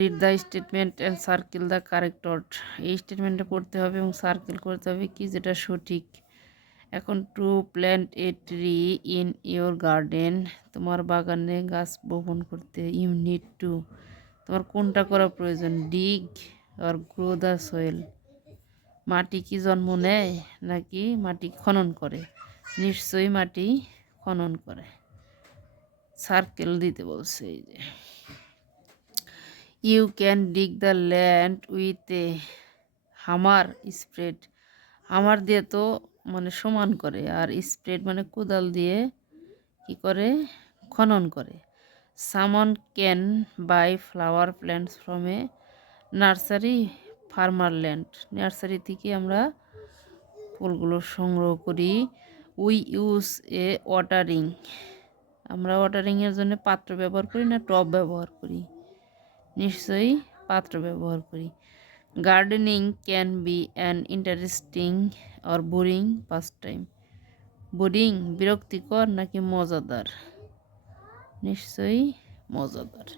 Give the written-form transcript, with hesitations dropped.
Read the statement and circle the correct word. এই স্টেটমেন্টটা পড়তে হবে এবং সার্কেল করতে হবে কি যেটা সঠিক। এখন to plant a tree in your garden, তোমার বাগানে গাছ বপন করতে ইউ নিড টু, তোমার কোনটা করা প্রয়োজন, ডিগ আর গ্রো দ্য সয়েল, মাটি কি জন্ম নেয় নাকি মাটি খনন করে, নিশ্চয়ই মাটি খনন করে। সার্কেল দিতে বলছে এই যে you can dig the land with a hammer spread, হামার দিয়ে তো মানে সমান করে, আর স্প্রেড মানে কোদাল দিয়ে কি করে খনন করে। সামন can buy flower plants from a nursery farmer land, nursery থেকে আমরা ফুলগুলো সংগ্রহ করি। উই ইউজ এ ওয়াটারিং, আমরা ওয়াটারিংয়ের জন্য পাত্র ব্যবহার করি না টব ব্যবহার করি, নিশ্চয়ই পাত্র ব্যবহার করি। Gardening can be an interesting or boring past time, boring বিরক্তিকর নাকি মজাদার, নিশ্চয়ই মজাদার।